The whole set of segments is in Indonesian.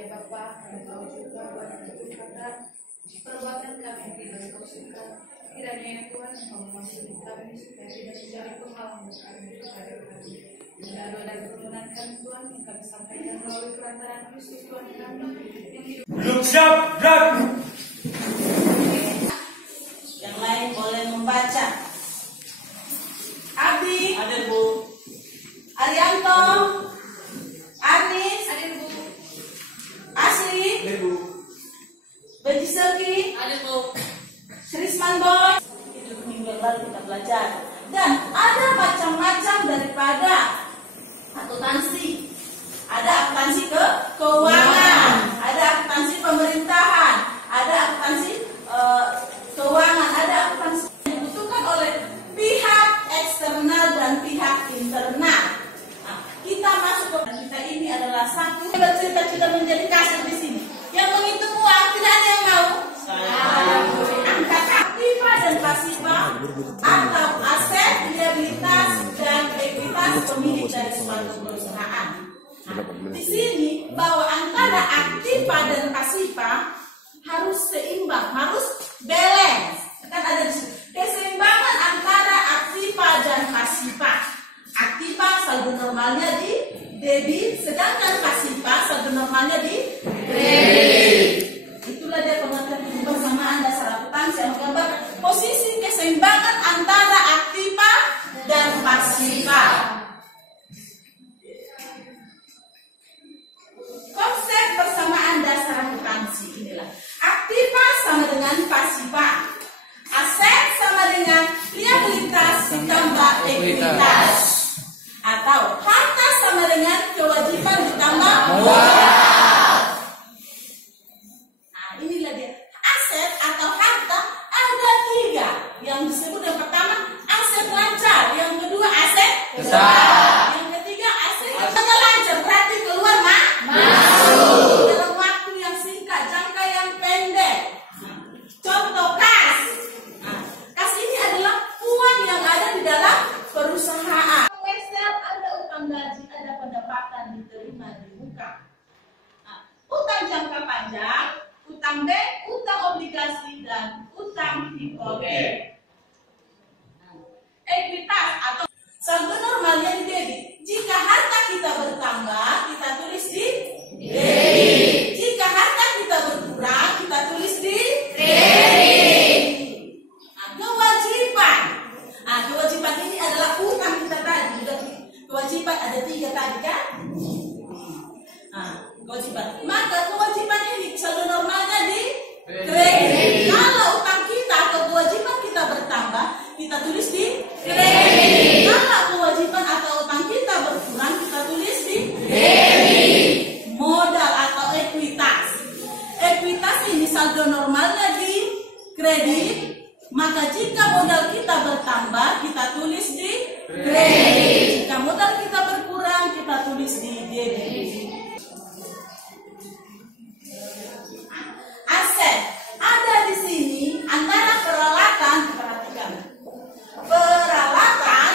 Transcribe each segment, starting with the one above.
Ya Bapa, kami tahu juga bahwa Tuhan perbuatan kami yang tidak Kau suka. Kiranya ya Tuhan, Engkau mengampuni kami supaya tidak menjadi penghalang bagi kami kepada kami. Doa dan permohonan kami Tuhan yang kami sampaikan melalui perantaraan Kristus Tuhan kami yang hidup. Belum siap, gerak. Yang lain boleh membaca. Abi, Hadir Bu. Arianto, Anis, Hadir Bu. Asri, Hadir Bu. Beji Selki, Hadir Bu. Srisman Boy. Itu minggu yang lalu kita belajar. Dan ada macam-macam daripada akuntansi. Ada akuntansi keuangan, ada akuntansi pemerintahan, ada akuntansi keuangan, ada akuntansi yang dibutuhkan oleh pihak eksternal dan pihak internal. Nah, kita masuk ke kita ini adalah satu bercita-cita menjadi kasir di sini. Yang menghitung uang tidak ada yang mau. Angka aktiva dan pasiva atau aset, liabilitas dan ekuitas pemilik dari suatu perusahaan. Di sini bahwa antara aktiva dan pasiva harus seimbang, harus balance. Kan ada di sini keseimbangan antara aktiva dan pasiva. Aktiva saldo normalnya di debit, sedangkan pasiva saldo normalnya di kredit. Itulah dia pengertian persamaan dasar akuntansi yang menggambarkan posisi keseimbangan antara aktiva dan pasiva. Konsep persamaan dasar akuntansi inilah. Aktiva sama dengan pasiva. Aset sama dengan liabilitas ditambah ekuitas. Atau harta sama dengan kewajiban ditambah modal. Nah, inilah dia. Aset atau harta ada tiga. Yang disebut yang pertama aset lancar, yang kedua aset besar, yang ketiga aset lancar berarti keluar masuk dalam waktu yang singkat, jangka yang pendek. Contoh kas. Nah, kas ini adalah uang yang ada di dalam perusahaan. Excel ada utang gaji, ada pendapatan diterima di muka. Nah, utang jangka panjang, utang bank, utang obligasi dan utang hipotek. Ekuitas atau saldo normalnya di debit. Jika harta kita bertambah, kita tulis di debit. Jika harta kita berkurang, kita tulis di kredit. Nah, kewajiban. Nah, kewajiban ini adalah utang kita tadi. Kewajiban ada tiga tadi kan? Nah, kewajiban. Maka kewajiban ini saldo normalnya di kredit. Kalau utang kita atau kewajiban kita bertambah, kita tulis di kredit. Kalau kewajiban atau utang kita berkurang, kita tulis di debit. Modal atau ekuitas. Ekuitas ini saldo normalnya di kredit. Maka jika modal kita bertambah, kita tulis di kredit. Jika modal kita berkurang, kita tulis di debit. Aset ada di sini antara peralatan, perhatikan. Peralatan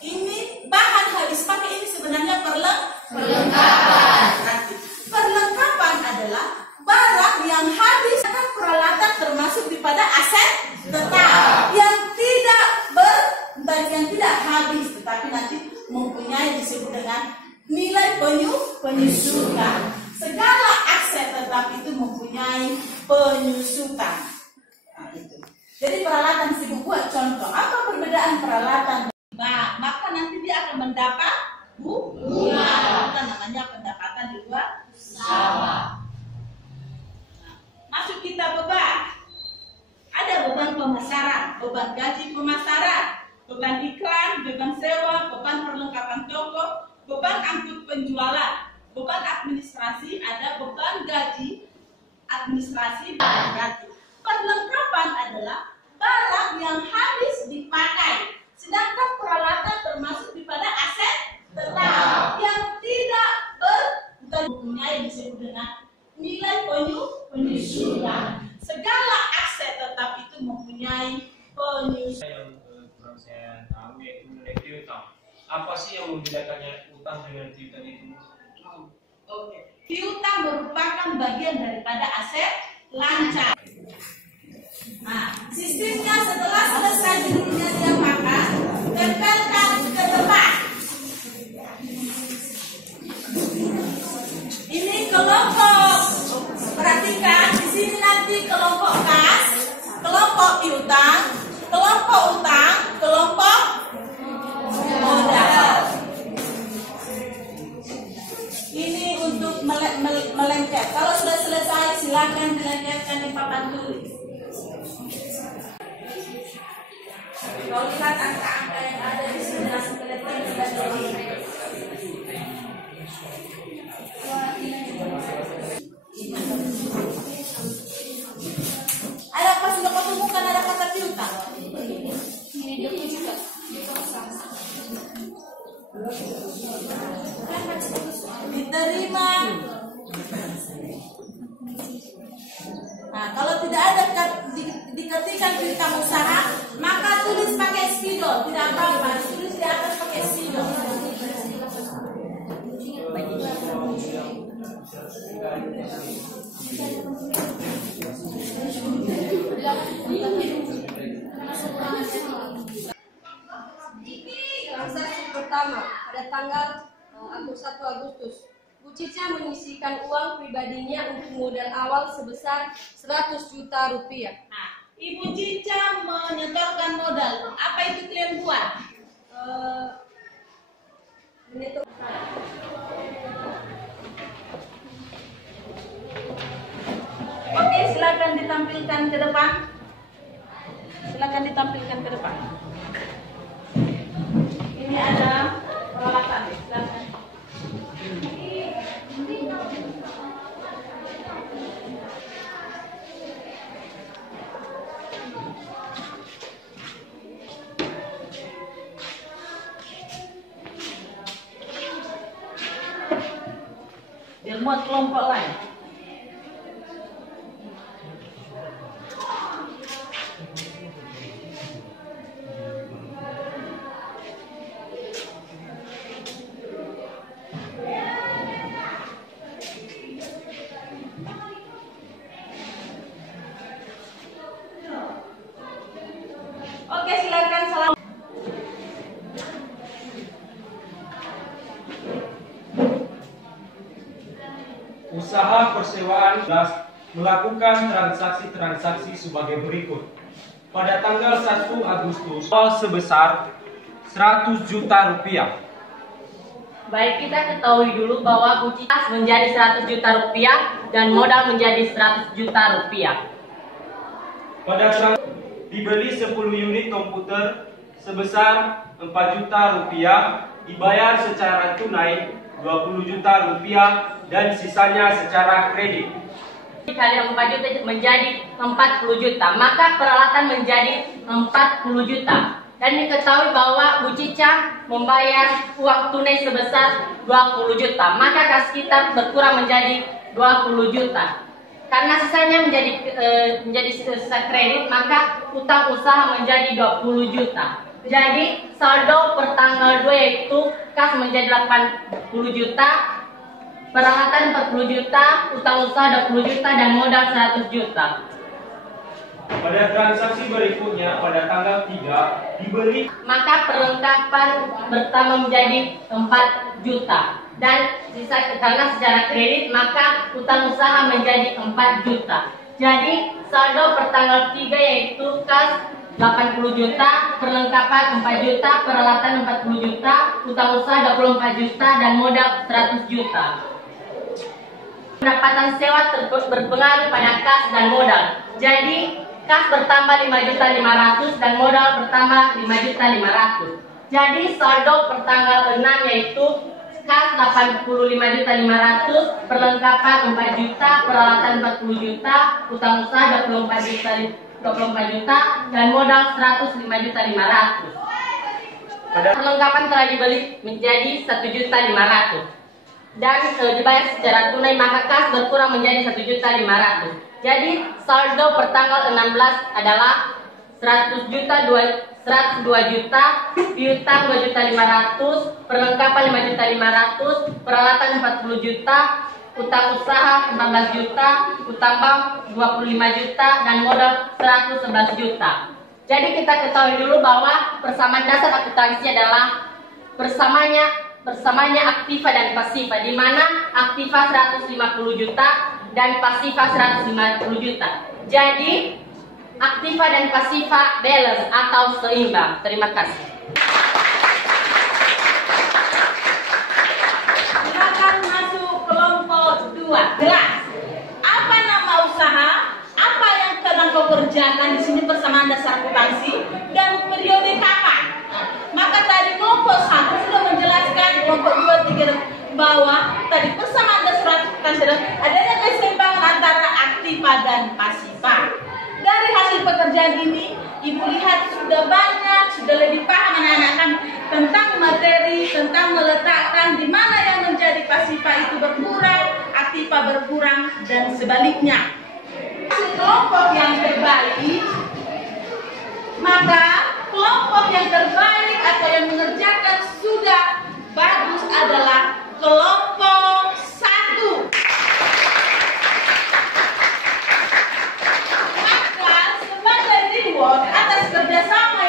ini bahan habis pakai ini sebenarnya perlengkapan. Berarti perlengkapan adalah barang yang habis. Kan peralatan termasuk daripada aset tetap yang tidak habis, tetapi nanti mempunyai disebut dengan nilai penyusutan. Segala aset tetap itu mempunyai penyusutan. Nah, itu. Jadi peralatan sibuk buat contoh. Apa perbedaan peralatan? Nah, maka nanti dia akan mendapat bunga. Itu namanya pendapatan di luar usaha. Nah, masuk kita beban. Ada beban pemasaran, beban gaji pemasaran, beban iklan, beban sewa, beban perlengkapan toko, beban angkut penjualan, beban administrasi, ada beban gaji, administrasi, dan gaji. Perlengkapan adalah barang yang habis dipakai, sedangkan peralatan termasuk daripada aset tetap yang tidak mempunyai disebut dengan nilai penyusutan. Segala aset tetap itu mempunyai penyusutan. Yang kurang saya tahu yaitu mengenai piutang. Apa sih yang membedakannya utang dengan piutang itu? Oke. merupakan bagian daripada aset lancar. Nah, sistemnya setelah selesai judulnya dia makan, tempelkan ke depan. Ini kelompok. Perhatikan di sini nanti kelompok kas, kelompok piutang, kelompok utang, kelompok modal. Ini untuk melengket. Kalau sudah selesai, silakan dilengketkan di papan tulis. Kalau lihat angka-angka yang ada di sini langsung kelihatan sudah dibagi. Ada apa sudah kau temukan ada kata piutang? Ini dia juga. Diterima. Nah, kalau tidak ada diketikkan piutang usaha, maka tulis pakai spidol. Tidak apa-apa, tulis di atas pakai spidol. Transaksi pertama pada tanggal 1 Agustus, Bu Cica menyisihkan uang pribadinya untuk modal awal sebesar 100 juta rupiah. Nah, Ibu Cica menyetorkan modal. Apa itu kalian buat? Oke, silakan ditampilkan ke depan. Silakan ditampilkan ke depan. Ini ada peralatan. Silakan. Biar muat kelompok lain. Oke, silakan salam. Usaha persewaan melakukan transaksi-transaksi sebagai berikut. Pada tanggal 1 Agustus, sebesar 100 juta rupiah. Baik, kita ketahui dulu bahwa Bu Cica menjadi 100 juta rupiah dan modal menjadi 100 juta rupiah. Pada dibeli 10 unit komputer sebesar 4 juta rupiah, dibayar secara tunai 20 juta rupiah dan sisanya secara kredit. Kali 4 juta menjadi 40 juta, maka peralatan menjadi 40 juta. Dan diketahui bahwa Bu Cica membayar uang tunai sebesar 20 juta, maka kas kita berkurang menjadi 20 juta. Karena sisanya menjadi sisa kredit, maka utang usaha menjadi 20 juta. Jadi saldo per tanggal 2 yaitu kas menjadi 80 juta, peralatan 40 juta, utang usaha 20 juta dan modal 100 juta. Pada transaksi berikutnya pada tanggal 3 dibeli, maka perlengkapan pertama menjadi 4 juta dan sisa karena secara kredit maka utang usaha menjadi 4 juta. Jadi saldo per tanggal 3 yaitu kas 80 juta, perlengkapan 4 juta, peralatan 40 juta, utang usaha 24 juta dan modal 100 juta. Pendapatan sewa berpengaruh pada kas dan modal. Jadi kas bertambah 5.500.000 dan modal bertambah 5.500.000. Jadi saldo per tanggal 6 yaitu kas 85.500.000, perlengkapan 4 juta, peralatan 40 juta, utang usaha 24 juta dan modal 105.500.000. Perlengkapan telah dibeli menjadi 1.500.000 dan dibayar secara tunai, maka kas berkurang menjadi 1.500.000. Jadi saldo per tanggal 16 adalah 102 juta, piutang 2.500.000, perlengkapan 5.500.000, peralatan 40 juta, utang usaha 14 juta, utang bank 25 juta, dan modal 111 juta. Jadi kita ketahui dulu bahwa persamaan dasar akuntansi adalah bersamanya aktiva dan pasifa, di mana aktiva 150 juta dan pasifa 150 juta. Jadi aktiva dan pasifa balance atau seimbang. Terima kasih. Silakan masuk kelompok 2. Jelas. Apa nama usaha? Apa yang sedang kau kerjakan di sini persamaan dasar akuntansi dan periode kapan? Maka tadi kelompok 1 sudah menjelaskan, kelompok 2, 3 bawah tadi persamaan dasar akuntansi adanya keseimbangan antara aktiva dan pasifa. Dari hasil pekerjaan ini, Ibu lihat sudah banyak, sudah lebih paham anak-anak kami tentang materi, tentang meletakkan di mana yang menjadi pasifa itu berkurang, aktiva berkurang, dan sebaliknya. Kelompok yang terbalik, maka kelompok yang terbaik atau yang mengerjakan sudah bagus adalah kelompok 1. Maka sebagai reward atas kerjasama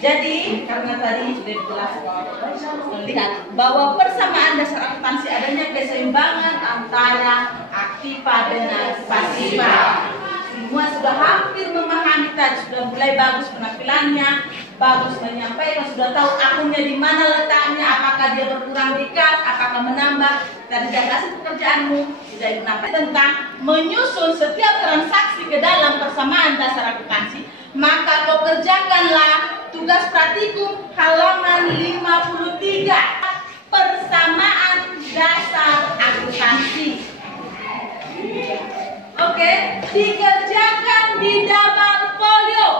jadi karena tadi sudah dijelaskan, melihat bahwa persamaan dasar akuntansi adanya keseimbangan antara aktiva dengan pasifa. Semua sudah hampir memahami tadi, sudah mulai bagus penampilannya, bagus menyampaikan, sudah tahu akunnya di mana letaknya, apakah dia berkurang di kas, apakah menambah. Dari hasil pekerjaanmu sudah menambah tentang menyusun setiap transaksi ke dalam persamaan dasar akuntansi. Maka kau kerjakanlah tugas praktikum halaman 53, persamaan dasar akuntansi. Oke, dikerjakan di double folio.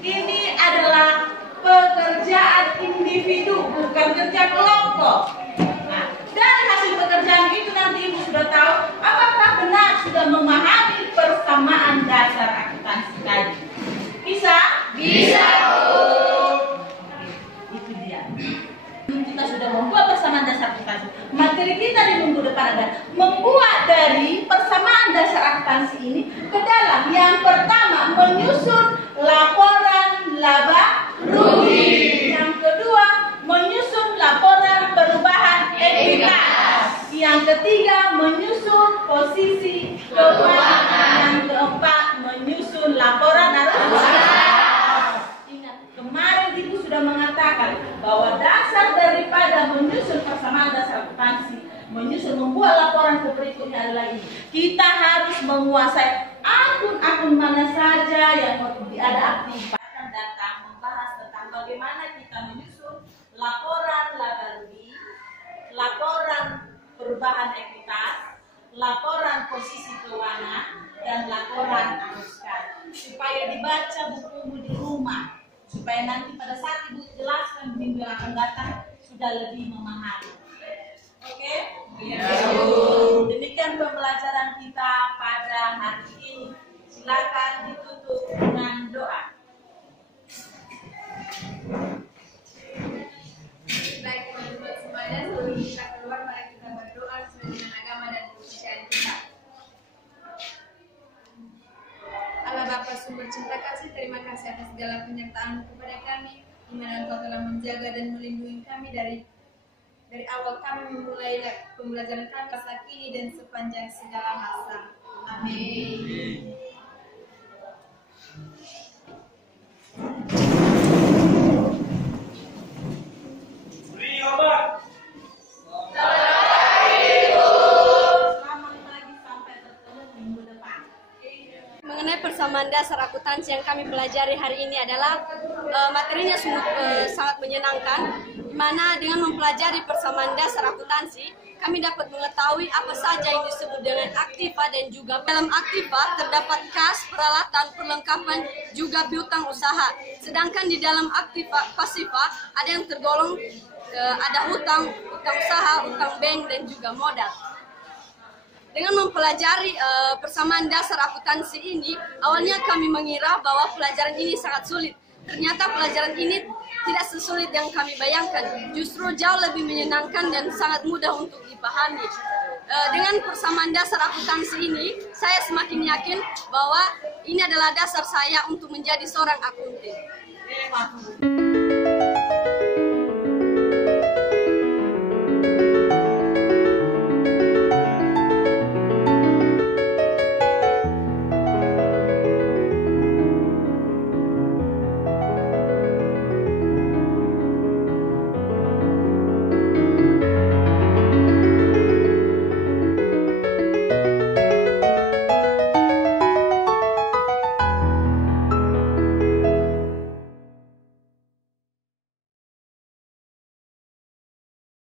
Ini adalah pekerjaan individu, bukan kerja kelompok. Nah, dari hasil pekerjaan itu nanti Ibu sudah tahu apakah benar sudah memahami persamaan dasar akuntansi tadi. Bisa? Bisa. Itu dia. Kita sudah membuat persamaan dasar akuntansi. Materi kita di minggu depan adalah membuat dari persamaan dasar akuntansi ini ke dalam yang pertama menyusun laporan laba rugi. Yang kedua menyusun laporan perubahan ekuitas. Yang ketiga menyusun posisi keuangan. Yang keempat menyusun laporan arus. Ingat, kemarin Ibu sudah mengatakan bahwa dasar daripada menyusun persamaan dasar akuntansi, membuat laporan berikutnya adalah ini. Kita harus menguasai akun-akun mana saja yang ada aktif. Akan datang membahas tentang bagaimana kita menyusun laporan laba rugi, laporan perubahan ekuitas, laporan posisi keuangan, dan laporan arus kas. Supaya dibaca bukumu di rumah, supaya nanti pada saat Ibu jelaskan minggu yang akan datang sudah lebih memahami. Oke? Ya. Demikian pembelajaran kita pada hari ini. Silakan ditutup dengan doa. Baik teman-teman semuanya, sebelum kita keluar mari kita berdoa sesuai dengan agama dan kepercayaan kita. Allah Bapa sumber cinta kasih, terima kasih atas segala penyertaan kepada kami, di mana Engkau telah menjaga dan melindungi kami dari awal kami memulai pembelajaran kami saat ini dan sepanjang segala masa. Amin. Mengenai persamaan dasar akuntansi yang kami pelajari hari ini adalah materinya sangat menyenangkan, di mana dengan mempelajari persamaan dasar akuntansi kami dapat mengetahui apa saja yang disebut dengan aktiva dan juga dalam aktiva terdapat kas, peralatan, perlengkapan, juga piutang usaha. Sedangkan di dalam aktiva pasifa ada yang tergolong ada utang usaha, utang bank dan juga modal. Dengan mempelajari persamaan dasar akuntansi ini, awalnya kami mengira bahwa pelajaran ini sangat sulit. Ternyata pelajaran ini tidak sesulit yang kami bayangkan, justru jauh lebih menyenangkan dan sangat mudah untuk dipahami. Dengan persamaan dasar akuntansi ini, saya semakin yakin bahwa ini adalah dasar saya untuk menjadi seorang akuntan.